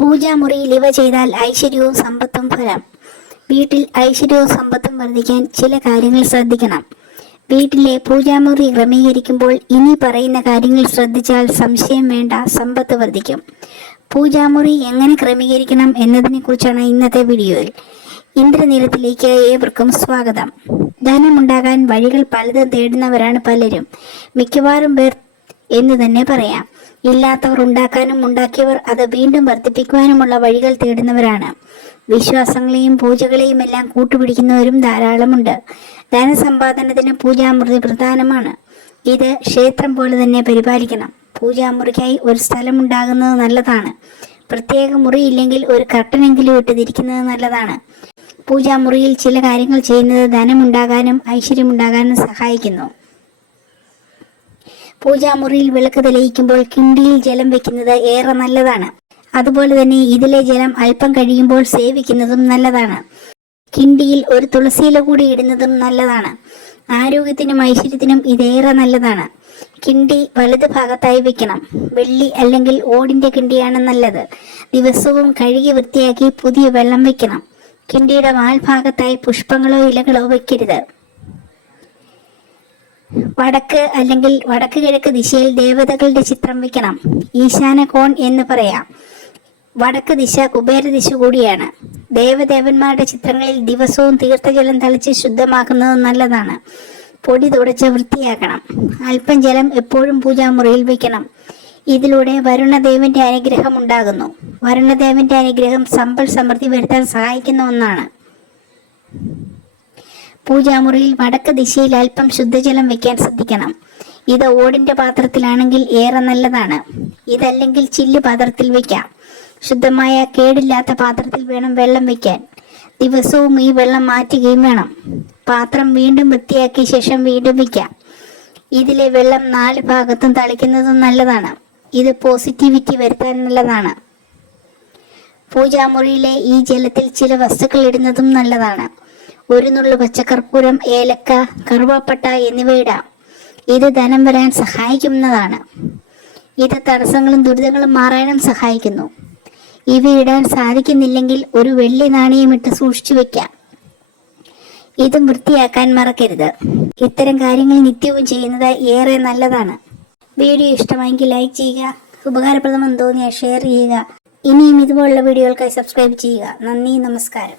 പൂജാമുറിയിൽ ഇവ ചെയ്താൽ ഐശ്വര്യവും സമ്പത്തും ഫലം. വീട്ടിൽ ഐശ്വര്യവും സമ്പത്തും വർദ്ധിക്കാൻ ചില കാര്യങ്ങൾ ശ്രദ്ധിക്കണം. വീട്ടിലെ പൂജാമുറി ക്രമീകരിക്കുമ്പോൾ ഇനി പറയുന്ന കാര്യങ്ങൾ ശ്രദ്ധിച്ചാൽ സംശയം വേണ്ട സമ്പത്ത് വർദ്ധിക്കും. പൂജാമുറി എങ്ങനെ ക്രമീകരിക്കണം എന്നതിനെക്കുറിച്ചാണ് ഇന്നത്തെ വീഡിയോയിൽ. ഇന്ദ്രനീലത്തിലേക്ക് ഏവർക്കും സ്വാഗതം. ധനമുണ്ടാകാൻ വഴികൾ പലതും തേടുന്നവരാണ് പലരും. മിക്കവാറും പേർ എന്ന് തന്നെ പറയാം. ഇല്ലാത്തവർ ഉണ്ടാക്കാനും ഉണ്ടാക്കിയവർ അത് വീണ്ടും വർദ്ധിപ്പിക്കുവാനുമുള്ള വഴികൾ തേടുന്നവരാണ്. വിശ്വാസങ്ങളെയും പൂജകളെയും എല്ലാം കൂട്ടുപിടിക്കുന്നവരും ധാരാളമുണ്ട്. ധനസമ്പാദനത്തിന് പൂജാമൃതി പ്രധാനമാണ്. ഇത് ക്ഷേത്രം പോലെ തന്നെ പരിപാലിക്കണം. പൂജാമുറിക്കായി ഒരു സ്ഥലം ഉണ്ടാകുന്നത് നല്ലതാണ്. പ്രത്യേക മുറി ഇല്ലെങ്കിൽ ഒരു കർട്ടനെങ്കിലും ഇട്ടിരിക്കുന്നത് നല്ലതാണ്. പൂജാമുറിയിൽ ചില കാര്യങ്ങൾ ചെയ്യുന്നത് ധനമുണ്ടാകാനും ഐശ്വര്യമുണ്ടാകാനും സഹായിക്കുന്നു. പൂജാമുറിയിൽ വിളക്ക് തെളിയിക്കുമ്പോൾ കിണ്ടിയിൽ ജലം വെക്കുന്നത് ഏറെ നല്ലതാണ്. അതുപോലെ തന്നെ ഇതിലെ ജലം അല്പം കഴിയുമ്പോൾ സേവിക്കുന്നതും നല്ലതാണ്. കിണ്ടിയിൽ ഒരു തുളസിയില കൂടി ഇടുന്നതും നല്ലതാണ്. ആരോഗ്യത്തിനും ഐശ്വര്യത്തിനും ഇതേറെ നല്ലതാണ്. കിണ്ടി വലത് ഭാഗത്തായി വെക്കണം. വെള്ളി അല്ലെങ്കിൽ ഓടിന്റെ കിണ്ടിയാണ് നല്ലത്. ദിവസവും കഴുകി വൃത്തിയാക്കി പുതിയ വെള്ളം വെക്കണം. കിണ്ടിയുടെ വാൽഭാഗത്തായി പുഷ്പങ്ങളോ ഇലകളോ വെക്കരുത്. വടക്ക് അല്ലെങ്കിൽ വടക്ക് കിഴക്ക് ദിശയിൽ ദേവതകളുടെ ചിത്രം വെക്കണം ഈശാന കോൺ എന്ന് പറയാം. വടക്ക് ദിശ കുബേര ദിശ കൂടിയാണ്. ദേവദേവന്മാരുടെ ചിത്രങ്ങളിൽ ദിവസവും തീർത്ഥജലം തളിച്ച് ശുദ്ധമാക്കുന്നത് നല്ലതാണ്. പൊടി തുടച്ച് വൃത്തിയാക്കണം. അല്പം ജലം എപ്പോഴും പൂജാമുറിയിൽ വെക്കണം ഇതിലൂടെ വരുണദേവന്റെ അനുഗ്രഹം ഉണ്ടാകുന്നു. വരുണദേവന്റെ അനുഗ്രഹം സമ്പൽ സമൃദ്ധി വരുത്താൻ സഹായിക്കുന്ന ഒന്നാണ്. പൂജാമുറിയിൽ വടക്ക് ദിശയിൽ അല്പം ശുദ്ധജലം വെക്കാൻ ശ്രദ്ധിക്കണം. ഇത് ഓടിന്റെ പാത്രത്തിലാണെങ്കിൽ ഏറെ നല്ലതാണ്. ഇതല്ലെങ്കിൽ ചില്ല് പാത്രത്തിൽ വെക്കാം. ശുദ്ധമായ കേടില്ലാത്ത പാത്രത്തിൽ വേണം വെള്ളം വെക്കാൻ. ദിവസവും ഈ വെള്ളം മാറ്റുകയും വേണം. പാത്രം വീണ്ടും വൃത്തിയാക്കിയ ശേഷം വീണ്ടും വെക്കാം. ഇതിലെ വെള്ളം നാല് ഭാഗത്തും തളിക്കുന്നതും നല്ലതാണ്. ഇത് പോസിറ്റിവിറ്റി വരുത്താൻ നല്ലതാണ്. പൂജാമുറിയിലെ ഈ ജലത്തിൽ ചില വസ്തുക്കൾ ഇടുന്നതും നല്ലതാണ്. ഒരു നുള്ളു പച്ചക്കർപ്പൂരം ഏലക്ക കറുവാപ്പട്ട എന്നിവ ഇടാം ഇത് ധനം വരാൻ സഹായിക്കുന്നതാണ്. ഇത് തടസ്സങ്ങളും ദുരിതങ്ങളും മാറാനും സഹായിക്കുന്നു. ഇവ ഇടാൻ സാധിക്കുന്നില്ലെങ്കിൽ ഒരു വെള്ളി നാണയം ഇട്ട് സൂക്ഷിച്ചു വെക്കാം. ഇതും വൃത്തിയാക്കാൻ മറക്കരുത്. ഇത്തരം കാര്യങ്ങൾ നിത്യവും ചെയ്യുന്നത് ഏറെ നല്ലതാണ്. വീഡിയോ ഇഷ്ടമായെങ്കിൽ ലൈക്ക് ചെയ്യുക ഉപകാരപ്രദമെന്ന് തോന്നിയാൽ ഷെയർ ചെയ്യുക. ഇനിയും ഇതുപോലുള്ള വീഡിയോകൾക്കായി സബ്സ്ക്രൈബ് ചെയ്യുക. നന്ദി നമസ്കാരം.